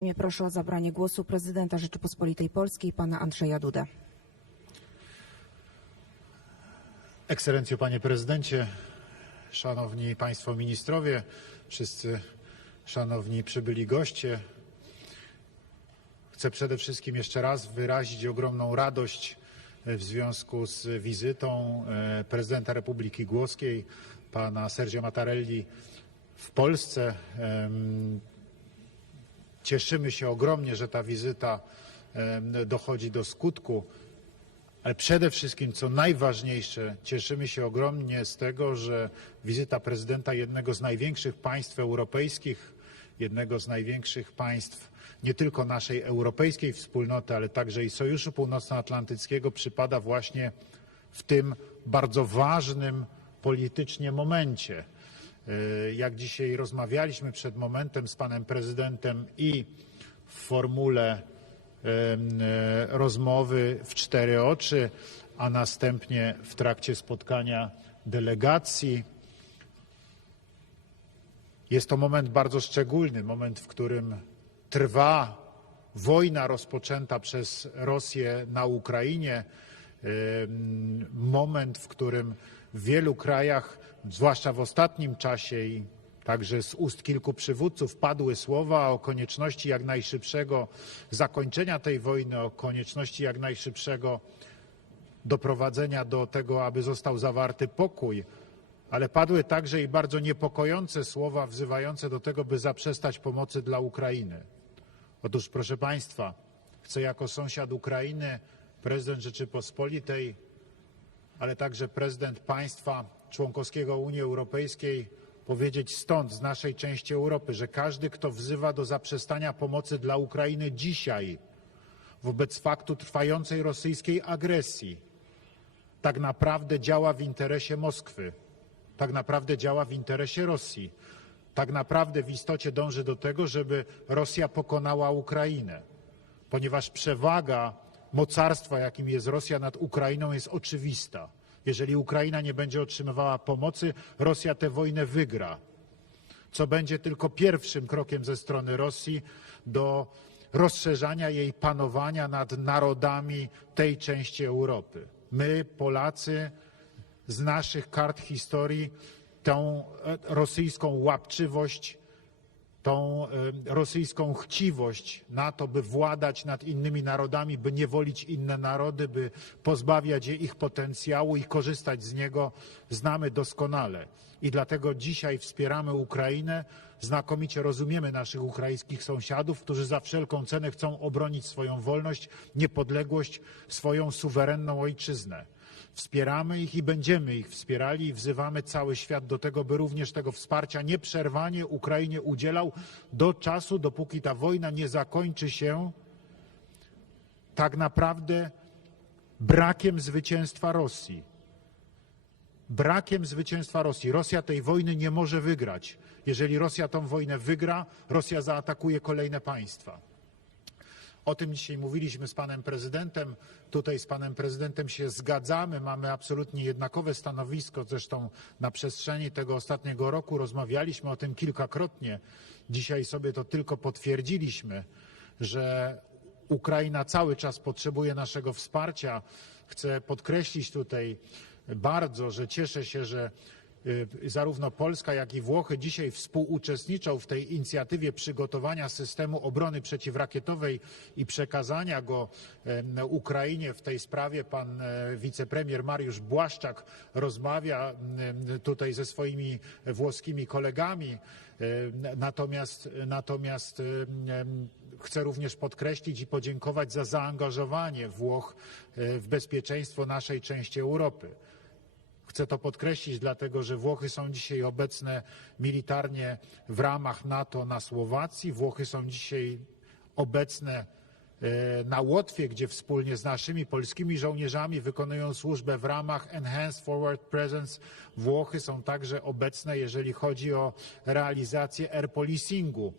Sejmie Proszę o zabranie głosu prezydenta Rzeczypospolitej Polskiej, pana Andrzeja Dudę. Ekscelencjo Panie Prezydencie, Szanowni Państwo Ministrowie, wszyscy szanowni przybyli goście. Chcę przede wszystkim jeszcze raz wyrazić ogromną radość e, w związku z wizytą e, prezydenta Republiki Włoskiej, pana Sergio Mattarelli w Polsce. Cieszymy się ogromnie, że ta wizyta dochodzi do skutku. Ale przede wszystkim, co najważniejsze, cieszymy się ogromnie z tego, że wizyta prezydenta jednego z największych państw europejskich, jednego z największych państw nie tylko naszej europejskiej wspólnoty, ale także i Sojuszu Północnoatlantyckiego przypada właśnie w tym bardzo ważnym politycznie momencie. Y, Jak dzisiaj rozmawialiśmy przed momentem z panem prezydentem i w formule e, rozmowy w cztery oczy, a następnie w trakcie spotkania delegacji. Jest to moment bardzo szczególny, moment, w którym trwa wojna rozpoczęta przez Rosję na Ukrainie, moment, w którym w wielu krajach, zwłaszcza w ostatnim czasie i także z ust kilku przywódców padły słowa o konieczności jak najszybszego zakończenia tej wojny, o konieczności jak najszybszego doprowadzenia do tego, aby został zawarty pokój, ale padły także i bardzo niepokojące słowa wzywające do tego, by zaprzestać pomocy dla Ukrainy. Otóż, proszę Państwa, chcę jako sąsiad Ukrainy, prezydent Rzeczypospolitej, ale także prezydent państwa członkowskiego Unii Europejskiej powiedzieć stąd, z naszej części Europy, że każdy, kto wzywa do zaprzestania pomocy dla Ukrainy dzisiaj, wobec faktu trwającej rosyjskiej agresji, tak naprawdę działa w interesie Moskwy, tak naprawdę działa w interesie Rosji, tak naprawdę w istocie dąży do tego, żeby Rosja pokonała Ukrainę, ponieważ przewaga mocarstwa, jakim jest Rosja nad Ukrainą, jest oczywista. Jeżeli Ukraina nie będzie otrzymywała pomocy, Rosja tę wojnę wygra co będzie tylko pierwszym krokiem ze strony Rosji do rozszerzania jej panowania nad narodami tej części Europy. My, Polacy, z naszych kart historii tą e, rosyjską łapczywość, tą rosyjską chciwość na to, by władać nad innymi narodami, by niewolić inne narody, by pozbawiać je ich potencjału i korzystać z niego, znamy doskonale. I dlatego dzisiaj wspieramy Ukrainę. Znakomicie rozumiemy naszych ukraińskich sąsiadów, którzy za wszelką cenę chcą obronić swoją wolność, niepodległość, swoją suwerenną ojczyznę. Wspieramy ich i będziemy ich wspierali i wzywamy cały świat do tego, by również tego wsparcia nieprzerwanie Ukrainie udzielał do czasu, dopóki ta wojna nie zakończy się tak naprawdę brakiem zwycięstwa Rosji. Brakiem zwycięstwa Rosji. Rosja tej wojny nie może wygrać. Jeżeli Rosja tą wojnę wygra, Rosja zaatakuje kolejne państwa. O tym dzisiaj mówiliśmy z panem prezydentem. Tutaj z panem prezydentem się zgadzamy. Mamy absolutnie jednakowe stanowisko. Zresztą na przestrzeni tego ostatniego roku rozmawialiśmy o tym kilkakrotnie. Dzisiaj sobie to tylko potwierdziliśmy, że Ukraina cały czas potrzebuje naszego wsparcia. Chcę podkreślić tutaj bardzo, że cieszę się, że zarówno Polska, jak i Włochy dzisiaj współuczestniczą w tej inicjatywie przygotowania systemu obrony przeciwrakietowej i przekazania go Ukrainie. W tej sprawie pan e, wicepremier Mariusz Błaszczak rozmawia tutaj ze swoimi włoskimi kolegami. E, Natomiast, natomiast chcę również podkreślić i podziękować za zaangażowanie Włoch e, w bezpieczeństwo naszej części Europy. Chcę to podkreślić, dlatego że Włochy są dzisiaj obecne militarnie w ramach NATO na Słowacji. Włochy są dzisiaj obecne na Łotwie, gdzie wspólnie z naszymi polskimi żołnierzami wykonują służbę w ramach Enhanced Forward Presence. Włochy są także obecne, jeżeli chodzi o realizację air policingu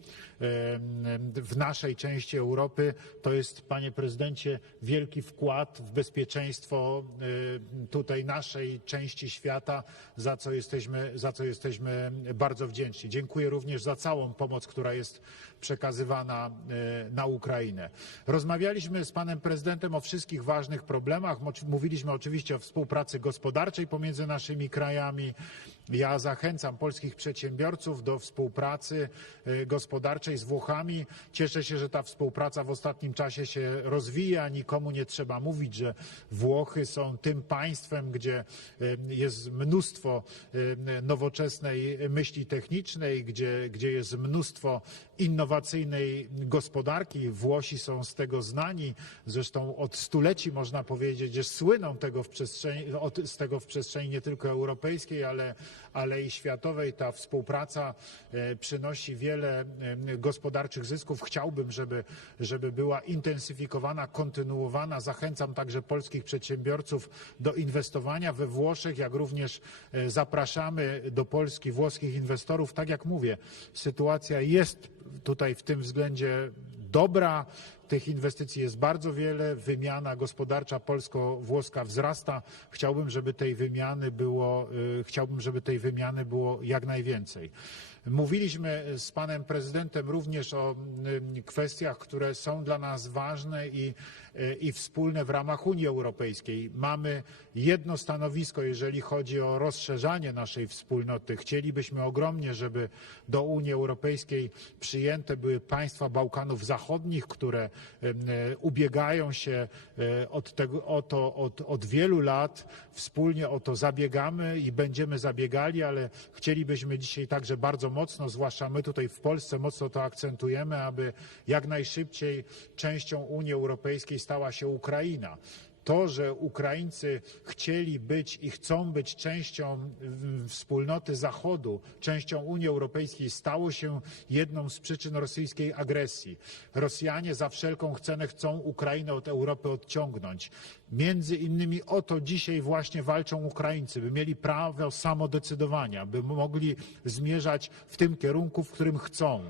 w naszej części Europy. To jest, panie prezydencie, wielki wkład w bezpieczeństwo e, tutaj naszej części świata, za co jesteśmy, za co jesteśmy bardzo wdzięczni. Dziękuję również za całą pomoc, która jest przekazywana e, na Ukrainę. Rozmawialiśmy z panem prezydentem o wszystkich ważnych problemach. Mówiliśmy oczywiście o współpracy gospodarczej pomiędzy naszymi krajami. Ja zachęcam polskich przedsiębiorców do współpracy e, gospodarczej z Włochami. Cieszę się, że ta współpraca w ostatnim czasie się rozwija. Nikomu nie trzeba mówić, że Włochy są tym państwem, gdzie e, jest mnóstwo nowoczesnej myśli technicznej, gdzie, gdzie jest mnóstwo innowacyjnej gospodarki. Włosi są z tego znani. Zresztą od stuleci można powiedzieć, że słyną tego w przestrzeni, od, z tego w przestrzeni nie tylko europejskiej, ale, ale i światowej. Ta współpraca e, przynosi wiele e, gospodarczych zysków. Chciałbym, żeby, żeby była intensyfikowana, kontynuowana. Zachęcam także polskich przedsiębiorców do inwestowania we Włoszech, jak również e, zapraszamy do Polski włoskich inwestorów. Tak jak mówię, sytuacja jest tutaj w tym względzie dobra. Tych inwestycji jest bardzo wiele. Wymiana gospodarcza polsko-włoska wzrasta. Chciałbym, żeby tej wymiany było, y, chciałbym, żeby tej wymiany było jak najwięcej. Mówiliśmy z panem prezydentem również o y, kwestiach, które są dla nas ważne i, i wspólne w ramach Unii Europejskiej. Mamy jedno stanowisko, jeżeli chodzi o rozszerzanie naszej wspólnoty. Chcielibyśmy ogromnie, żeby do Unii Europejskiej przyjęte były państwa Bałkanów Zachodnich, które y, y, ubiegają się y, od tego, o to od, od wielu lat. Wspólnie o to zabiegamy i będziemy zabiegali, ale chcielibyśmy dzisiaj także bardzo mocno, zwłaszcza my tutaj w Polsce, mocno to akcentujemy, aby jak najszybciej częścią Unii Europejskiej stała się Ukraina. To, że Ukraińcy chcieli być i chcą być częścią wspólnoty Zachodu, częścią Unii Europejskiej, stało się jedną z przyczyn rosyjskiej agresji. Rosjanie za wszelką cenę chcą Ukrainę od Europy odciągnąć. Między innymi o to dzisiaj właśnie walczą Ukraińcy, by mieli prawo samodecydowania, by mogli zmierzać w tym kierunku, w którym chcą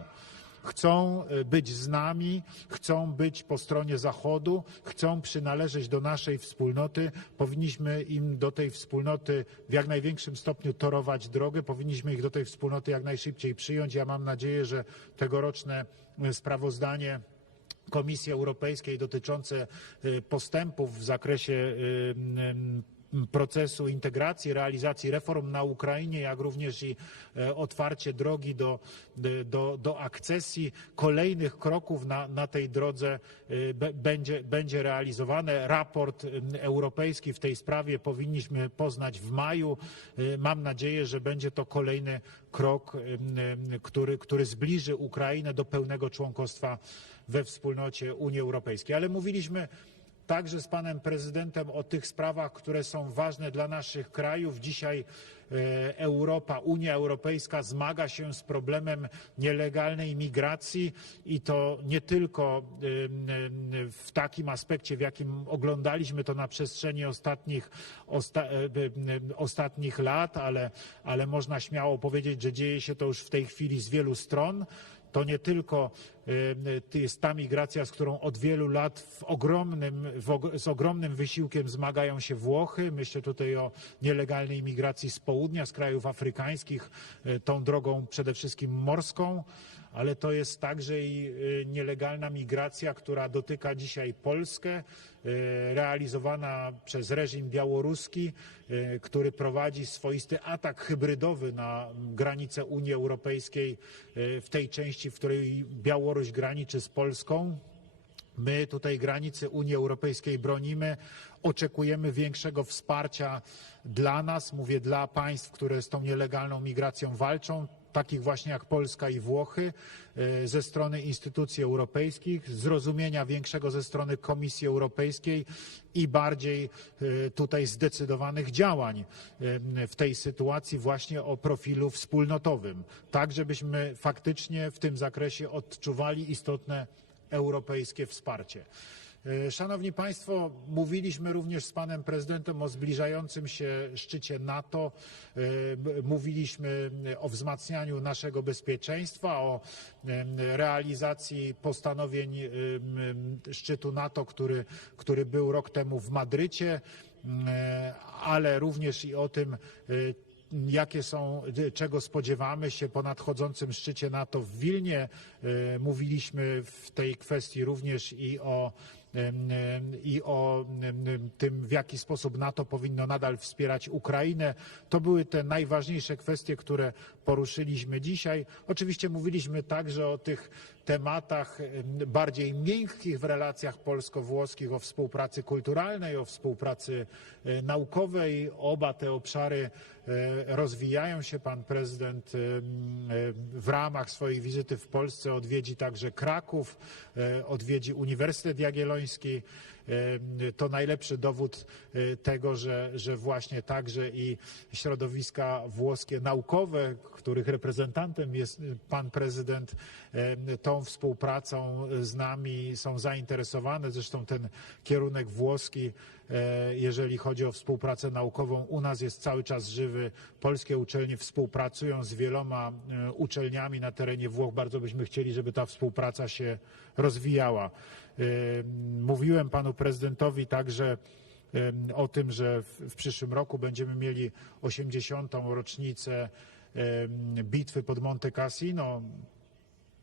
chcą e, być z nami, chcą być po stronie Zachodu, chcą przynależeć do naszej wspólnoty. Powinniśmy im do tej wspólnoty w jak największym stopniu torować drogę, powinniśmy ich do tej wspólnoty jak najszybciej przyjąć. Ja mam nadzieję, że tegoroczne e, sprawozdanie Komisji Europejskiej dotyczące e, postępów w zakresie procesu integracji, realizacji reform na Ukrainie, jak również i e, otwarcie drogi do, do, do akcesji kolejnych kroków na, na tej drodze e, będzie, będzie realizowane. Raport europejski w tej sprawie powinniśmy poznać w maju. E, Mam nadzieję, że będzie to kolejny krok, który, który zbliży Ukrainę do pełnego członkostwa we wspólnocie Unii Europejskiej. Ale mówiliśmy także z panem prezydentem o tych sprawach, które są ważne dla naszych krajów. Dzisiaj e, Europa, Unia Europejska zmaga się z problemem nielegalnej migracji i to nie tylko em, em, w takim aspekcie, w jakim oglądaliśmy to na przestrzeni ostatnich, osta, e, ostatnich lat, ale, ale można śmiało powiedzieć, że dzieje się to już w tej chwili z wielu stron. To nie tylko e, jest ta migracja, z którą od wielu lat ogromnym, z ogromnym wysiłkiem zmagają się Włochy. Myślę tutaj o nielegalnej migracji z południa, z krajów afrykańskich, e, tą drogą przede wszystkim morską, ale to jest także i nielegalna migracja, która dotyka dzisiaj Polskę, realizowana przez reżim białoruski, który prowadzi swoisty atak hybrydowy na granicę Unii Europejskiej w tej części, w której Białoruś graniczy z Polską. My tutaj granicy Unii Europejskiej bronimy. Oczekujemy większego wsparcia dla nas, mówię dla państw, które z tą nielegalną migracją walczą, takich właśnie jak Polska i Włochy, e, ze strony instytucji europejskich, zrozumienia większego ze strony Komisji Europejskiej i bardziej e, tutaj zdecydowanych działań e, w tej sytuacji właśnie o profilu wspólnotowym, tak żebyśmy faktycznie w tym zakresie odczuwali istotne europejskie wsparcie. E, Szanowni Państwo, mówiliśmy również z panem prezydentem o zbliżającym się szczycie NATO. E, Mówiliśmy o wzmacnianiu naszego bezpieczeństwa, o realizacji postanowień szczytu NATO, który, który był rok temu w Madrycie, ale również i o tym, e, jakie są, czego spodziewamy się po nadchodzącym szczycie NATO w Wilnie. Mówiliśmy w tej kwestii również i o i o tym, w jaki sposób NATO powinno nadal wspierać Ukrainę. To były te najważniejsze kwestie, które poruszyliśmy dzisiaj. Oczywiście mówiliśmy także o tych tematach em, bardziej miękkich w relacjach polsko-włoskich, o współpracy kulturalnej, o współpracy e, naukowej. Oba te obszary e, rozwijają się. Pan prezydent w ramach swojej wizyty w Polsce odwiedzi także Kraków, e, odwiedzi Uniwersytet Jagielloński. E, To najlepszy dowód e, tego, że, że właśnie także i środowiska włoskie naukowe, których reprezentantem jest e, pan prezydent, tą współpracą z nami są zainteresowane. Zresztą ten kierunek włoski, jeżeli chodzi o współpracę naukową, u nas jest cały czas żywy. Polskie uczelnie współpracują z wieloma uczelniami na terenie Włoch. Bardzo byśmy chcieli, żeby ta współpraca się rozwijała. Mówiłem panu prezydentowi także o tym, że w, przyszłym roku będziemy mieli 80. rocznicę bitwy pod Monte Cassino,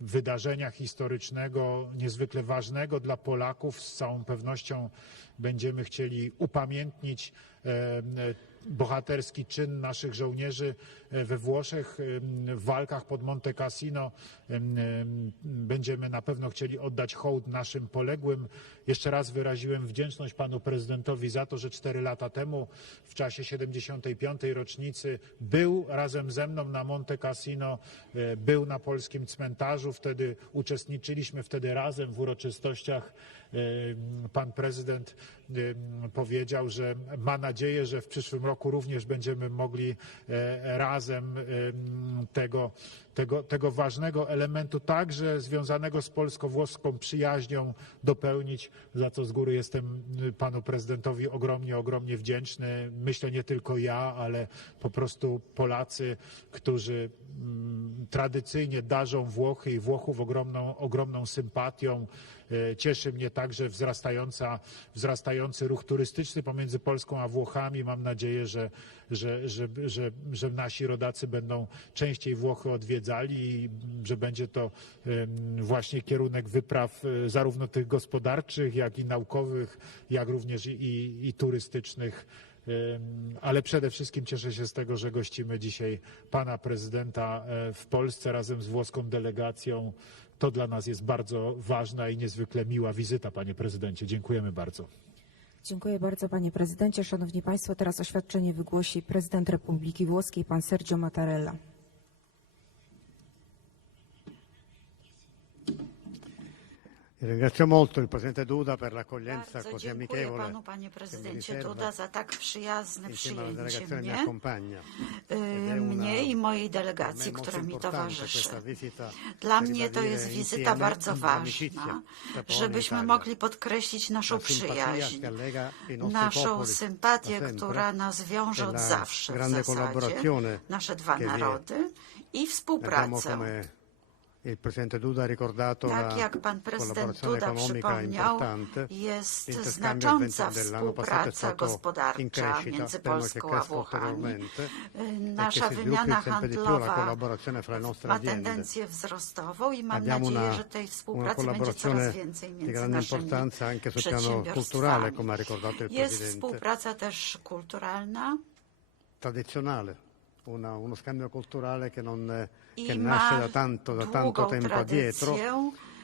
wydarzenia historycznego, niezwykle ważnego dla Polaków. Z całą pewnością będziemy chcieli upamiętnić bohaterski czyn naszych żołnierzy e, we Włoszech em, w walkach pod Monte Cassino. Em, Będziemy na pewno chcieli oddać hołd naszym poległym. Jeszcze raz wyraziłem wdzięczność panu prezydentowi za to, że cztery lata temu, w czasie 75. rocznicy, był razem ze mną na Monte Cassino, e, był na polskim cmentarzu. Wtedy uczestniczyliśmy wtedy razem w uroczystościach. E, Pan prezydent e, powiedział, że ma nadzieję, że w przyszłym roku również będziemy mogli e, razem e, tego, tego, tego ważnego elementu, także związanego z polsko-włoską przyjaźnią, dopełnić, za co z góry jestem y, panu prezydentowi ogromnie, ogromnie wdzięczny. Myślę nie tylko ja, ale po prostu Polacy, którzy mm, tradycyjnie darzą Włochy i Włochów ogromną, ogromną sympatią. Cieszy mnie także wzrastająca, wzrastający ruch turystyczny pomiędzy Polską a Włochami. Mam nadzieję, że, że, że, że, że nasi rodacy będą częściej Włochy odwiedzali i że będzie to właśnie kierunek wypraw e, zarówno tych gospodarczych, jak i naukowych, jak również i, i turystycznych. Ale przede wszystkim cieszę się z tego, że gościmy dzisiaj pana prezydenta e, w Polsce razem z włoską delegacją. To dla nas jest bardzo ważna i niezwykle miła wizyta, panie prezydencie. Dziękujemy bardzo. Dziękuję bardzo panie prezydencie. Szanowni państwo, teraz oświadczenie wygłosi prezydent Republiki Włoskiej, pan Sergio Mattarella. Ringrazio molto il Presidente Duda per l'accoglienza Bardzo così dziękuję amichevole panu, panie prezydencie Duda, za tak przyjazne insieme alla przyjęcie delegazione mi mnie, accompagna. Ed è una- mnie i mojej delegacji, molto która mi importante towarzyszy. questa visita Dla per mnie to ribadire jest wizyta insieme bardzo l'amicizia ważna, tra Polonia e żebyśmy Italia. mogli podkreślić naszą La simpatia przyjaźń, che allega i nostri naszą popoli sympatię, da sempre która nas wiąże e od zawsze w grande zasadzie, collaborazione nasze dwa che vi è. narody i Abbiamo współpracę. come Tak jak pan prezydent Duda przypomniał, jest znacząca współpraca gospodarcza między Polską a Włochami. e che Nasza si wymiana handlowa ma tendencję wzrostową i mam Abbiamo nadzieję, że tej współpracy będzie coraz więcej między naszymi przedsiębiorstwami. Jest współpraca też kulturalna una- uno scambio culturale che, non, eh, che nasce da tanto, da tanto tempo addietro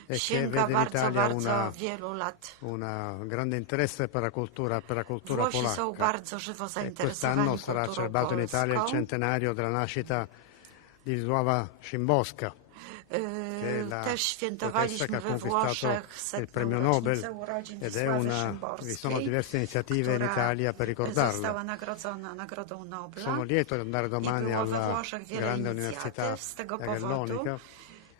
e che vede l'Italia una, wielu lat. un grande interesse per la cultura, per la cultura polacca. E quest'anno sarà celebrato in Italia il centenario della nascita di Wisława Szymborska. Yy, Też świętowaliśmy we Włoszech il setną rocznicę urodzin Wisławy una, Szymborskiej, sono diverse iniziative in która Italia per ricordarla. Została nagrodzona Nagrodą Nobla. Sono lieto di andare domani było we alla Włoszech wiele grande inicjatyw z tego powodu. E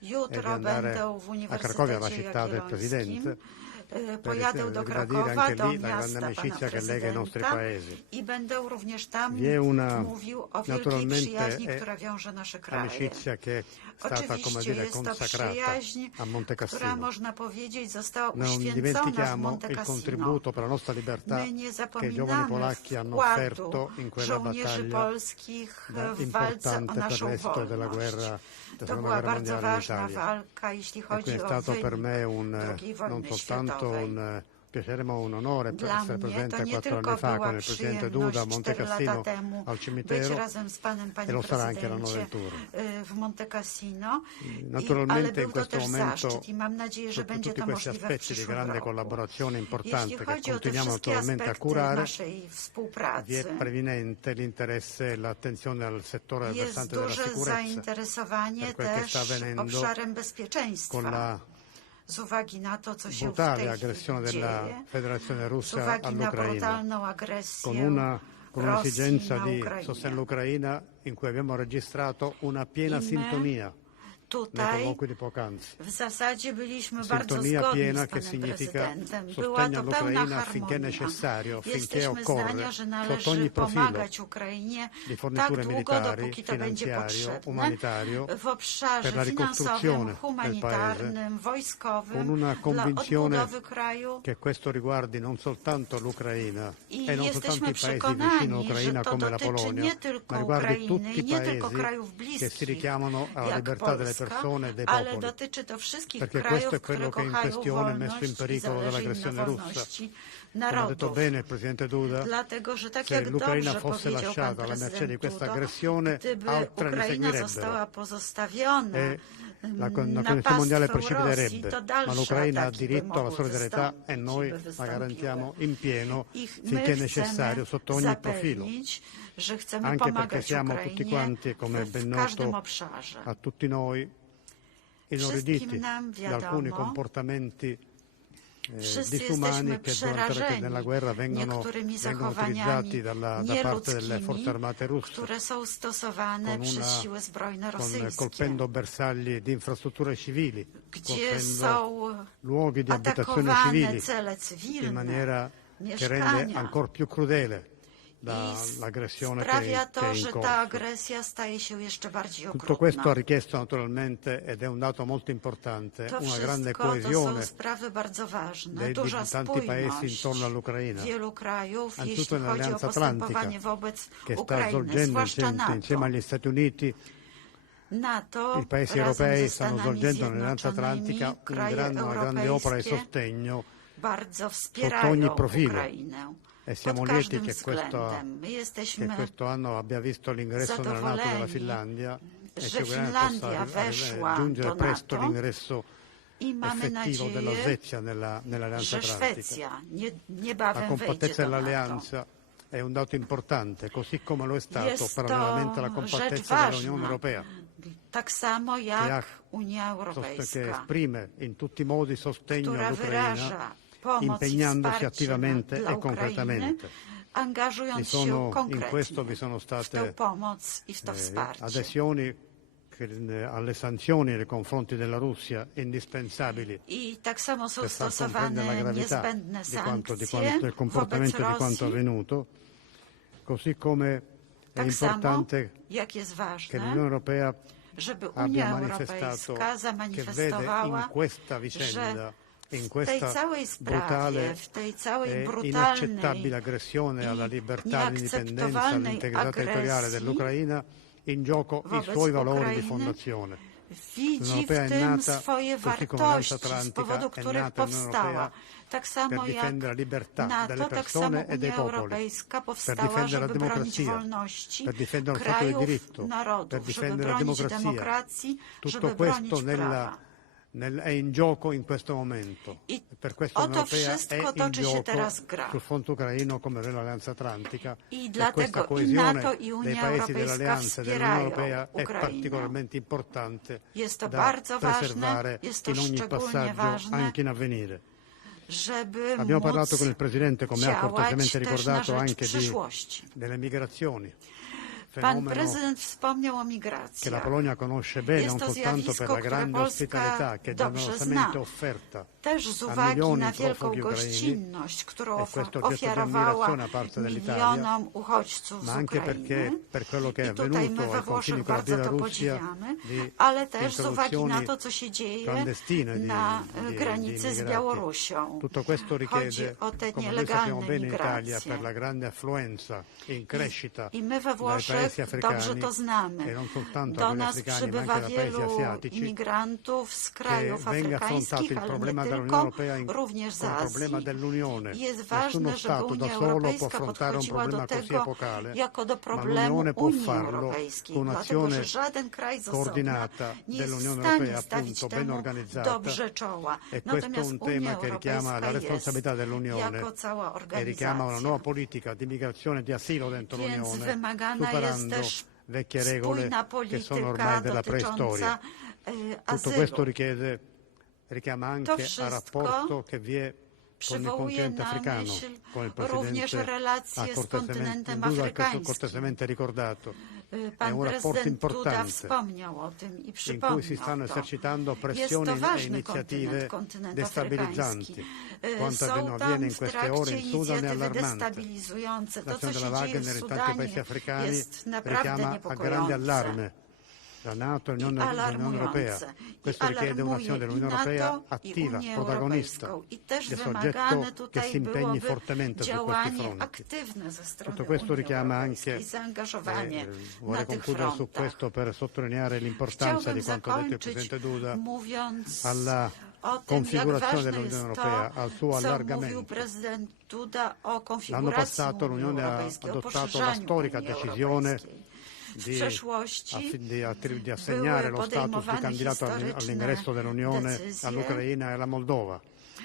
Jutro andare będę w a Cracovia, la Uniwersytecie città del Presidente, Jagiellońskim. E, Pojadę do ribadire Krakowa, anche do lì la grande miasta pana amicizia che lega i nostri prezydenta paesi. i będę również tam Vi è una- mówił o wielkiej naturalmente przyjaźni, è która wiąże nasze kraje. Amicizia che è stata, come Oczywiście dire, jest to consacrata przyjaźń, a Monte która Cassino. można powiedzieć została Non uświęcona w dimentichiamo Monte il Cassino. contributo per la nostra libertà My nie che i giovani zapominamy polacchi hanno wkładu offerto in quella żołnierzy battaglia polskich da- w walce o importante per naszą l'esito della wolność. guerra, To della była guerra bardzo mondiale in ważna Italia. walka, jeśli E quindi chodzi è o stato per me wynik un, II non wojny soltanto światowej. un eh, piacere ma un onore per Dla essere mnie presente to nie quattro tylko anni fa była con il presidente Duda a przyjemność Monte 4 Cassino lata temu al być cimitero razem z panem, panie e lo sarà anche l'anno prezydencie, del y, w Monte Cassino, I, Naturalmente ale in był to questo też momento zaszczyt i mam nadzieję, że sotto będzie tutti to questi możliwe w aspetti di przyszłym grande roku. collaborazione Jeśli importante che chodzi o te continuiamo wszystkie naturalmente a aspekty curare, naszej vi è współpracy, preminente l'interesse e l'attenzione al settore del jest versante della duże sicurezza zainteresowanie per quel che też sta avvenendo obszarem bezpieczeństwa. con la z uwagi na to, co się w brutale tej aggressione chwili della dzieje, Federazione z Russa uwagi na all'Ucraina. brutalną agresję con una con Rosji di Ukrainie. sostegno all'Ucraina in cui abbiamo registrato una piena I my sintonia Tutaj w zasadzie byliśmy bardzo zgodni z panem prezydentem. Była to pełna harmonia. Jesteśmy zdania, że należy pomagać Ukrainie tak długo, dopóki to będzie potrzebne w obszarze finansowym, humanitarnym, wojskowym dla odbudowy kraju. I jesteśmy przekonani, że to dotyczy nie tylko Ucrainy, nie tylko krajów bliskich, delle persone. Ale dotyczy to wszystkich Perché krajów, które kochają wolność i zależy im na wolności Come ha detto narodów. bene il Presidente Duda, Dlatego, że tak se jak l'Ucraina dobrze fosse powiedział pan lasciata alla mercé di prezydent questa Duda, aggressione, gdyby altre ne Ukraina seguirebbero. została pozostawiona E la, con- la na condizione mondiale pastwę Rosji, precipiterebbe, to ma dalsze l'Ucraina ha ataki by diritto alla mogły solidarietà e wystąpić, noi by la wystąpiły. garantiamo in pieno Ich my finché chcemy necessario sotto ogni profilo. zapewnić, że chcemy Anche perché pomagać siamo tutti Ukrainie quanti, come è w, ben w każdym noto obszarze. a tutti noi, Wszystkim inorriditi nam da alcuni wiadomo, comportamenti eh, Wszyscy disumani jesteśmy przerażeni. niektórymi zachowaniami nieludzkimi, które są stosowane przez siły zbrojne rosyjskie, gdzie są atakowane cele cywilne, mieszkania. I dall'aggressione sprawia che, to, che è in ta corso. agresja staje się jeszcze bardziej Tutto questo ha okrutna. richiesto naturalmente, ed è un dato molto importante, To una grande coesione ważne. dei- di tanti paesi intorno all'Ucraina. Anzitutto nell'Alleanza Atlantica, che sta svolgendo insieme, insieme agli Stati Uniti NATO i paesi europei stanno svolgendo nell'Alleanza Atlantica un gran- una grande opera di sostegno bardzo ogni profilo. Ukrainę. E siamo pod lieti każdym che, questa, względem. My che jesteśmy questo anno abbia visto l'ingresso nella NATO della zadowoleni, Finlandia e że ci auguriamo Finlandia possa arri- weszła giungere do presto NATO l'ingresso i mamy effettivo della nadzieję, Svezia nella, nell'Alleanza że Atlantica. Szwecja nie, La niebawem wejdzie compattezza do NATO. dell'alleanza è un dato importante, così come lo è stato Jest parallelamente alla to rzecz compattezza dell'Unione ważna, Europea, tak samo che, jak ha- Unia sost- che Europejska, esprime in tutti i modi sostegno która all'Ucraina, wyraża pomoc i impegnandosi wsparcie attivamente dla e Ukrainy, concretamente. Vi angażując sono, się in konkretnie questo vi sono w tę state pomoc i w to eh, wsparcie. adesioni che, eh, alle sanzioni nei confronti della Russia indispensabili I tak samo są per far comprendere la stosowane gravità niezbędne di quanto, di sankcje quanto, del wobec comportamento di quanto Rosji, avvenuto, così come è tak samo importante jak jest che ważne, l'Unione Europea żeby abbia Unia manifestato Europejska che vede in zamanifestowała, questa że vicenda, in w tej questa całej sprawie, brutale w tej całej e brutalnej inaccettabile aggressione alla i libertà, all'indipendenza, nieakceptowalnej all'integrità territoriale agresji dell'Ucraina in gioco i wobec suoi valori di Ukrainy fondazione. widzi w Europea è tym nata, swoje così come wartości, z l'Atlantica powodu è których nata l'Unione powstała. Europea Tak per samo jak difendere la libertà NATO, delle tak samo persone e dei Unia popoli, Europejska per powstała, difendere la żeby bronić democrazia, wolności per difendere lo Stato di krajów, diritto, per narodów, żeby difendere la bronić democrazia. demokracji, Tutto żeby bronić questo nella, prawa. Nel- è in gioco in questo momento. I per questo o to wszystko toczy się gioco teraz gra. sul fronte ucraino come nell'Alleanza Atlantica. I e dlatego questa i coesione NATO i Unia dei paesi Europejska dell'Alleanza e dell'Unione wspierają Europea è Ukrainę. particolarmente importante Jest to bardzo ważne, preservare jest to in ogni szczególnie passaggio ważne, anche in avvenire. żeby Abbiamo parlato con il Presidente, come ha cortesemente ricordato, anche di, delle migrazioni. Pan prezydent wspomniał o migracji. Jest to zjawisko, które Polska dobrze zna. Też z uwagi na wielką gościnność, którą e ofiarowała milionom uchodźców z Ukrainy. I tutaj my we Włoszech bardzo to podziwiamy, ale też z uwagi na to, co się dzieje na di granicy z. Białorusią. Chodzi o te nielegalne migracje. I my we Włoszech dobrze to znamy. e Do nas przybywa wielu asiatici imigrantów z krajów venga affrontato afrykańskich, ale nie tylko, również z Azji. Jest ważne, żeby Stato da Unia Europejska podchodziła do tego jako do problemu Unii Europejskiej, dlatego że żaden kraj z osobna nie jest w stanie stawić temu dobrze czoła. E Natomiast un Unia Europejska jest jako cała e organizacja. e Więc wymagana jest też vecchie regole che sono ormai della dotycząca preistoria. Tutto questo richiede, richiama anche al rapporto che vi è con il continente africano, come il Presidente ha cortesemente, ha cortesemente ricordato. Y, Pan prezydent Duda wspomniał o tym i przypomniał to. Jest to e ważny kontynent, kontynent afrykański. Y, Są tam w trakcie inicjatywy destabilizujące. To, co się dzieje w Sudanie jest naprawdę niepokojące. Allarme. La Nato e I l'Unione, l'Unione Europea. alarmujące. I Questo richiede alarmuje un'azione i dell'Unione NATO, Europea i attiva, Unię protagonista, Europejską. I też che wymagane soggetto che tutaj si impegni byłoby fortemente su questi działanie fronti. aktywne ze strony Tutto questo Unii richiama Europejskiej, anche, zaangażowanie eh, na vorrei tych concludere su frontach. questo per sottolineare l'importanza Chciałbym di quanto ha detto il zakończyć Presidente Duda mówiąc alla o tym, jak configurazione ważne dell'Unione jest Europea, to, al suo co mówił allargamento. prezydent Duda o L'anno konfiguracji passato Unii l'Unione ha Europejskiej, o adottato la poszerzaniu storica Unii decisione Europejskiej. W di, przeszłości affi- di attri- di assegnare były lo status di podejmowane candidato all'in- historyczne all'ingresso dell'Unione decyzje. all'Ucraina e alla Moldova.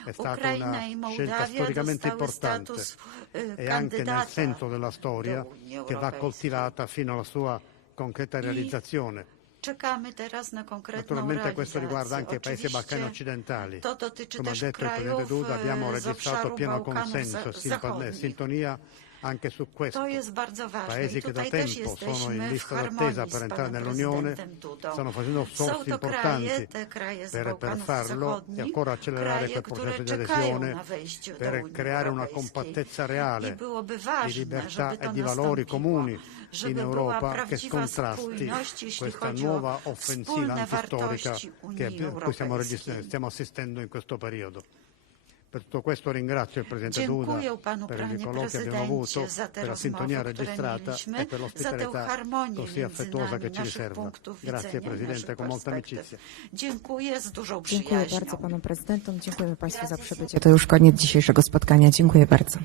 È stata Ukraina una i scelta Mołdawia storicamente dostały importante status y, e anche nel kandydata senso della storia do Unii che va Europejskiej. coltivata fino alla sua concreta realizzazione. Czekamy teraz na konkretną Naturalmente questo riguarda realizację. anche i paesi Oczywiście balcani occidentali. To dotyczy Come ha też detto il Presidente krajów Duda, abbiamo e, z registrato obszaru pieno Bałkanów consenso, za- simpa- zachodnich. sintonia anche su questo. To jest bardzo ważne Paesi i che da tutaj też tempo sono jesteśmy in w lista harmonii d'attesa z per entrare panem nell'Unione, prezydentem Dudą. stanno facendo Są sforzi to kraje, importanti te kraje z per, per Bałkanów farlo e Zachodnich, ancora accelerare kraje, quel które processo di czekają adesione na wejście do per Unii creare una Europejskiej. compattezza reale I byłoby di ważne, libertà żeby to e di valori nastąpiło, comuni żeby in była Europa che prawdziwa scontrasti spójność, jeśli questa chodzi nuova o offensiva wspólne antistorica wartości che Unii a cui stiamo, Europejskiej. registrando- stiamo assistendo in questo periodo. Per tutto questo ringrazio il Presidente Dziękuję Duda panu, per panie il colloquio che abbiamo avuto, prezydencie, za te per la sintonia które registrata mieliśmy, e per za tę l'ospitalità harmonię così między affettuosa nami, che ci naszych riserva. punktów Grazie widzenia, Presidente, naszych con molta perspektyw. amicizia. Dziękuję z dużą Dziękuję przyjaźnią. bardzo panom prezydentom, dziękujemy państwu za przybycie. To już koniec dzisiejszego spotkania. Dziękuję bardzo.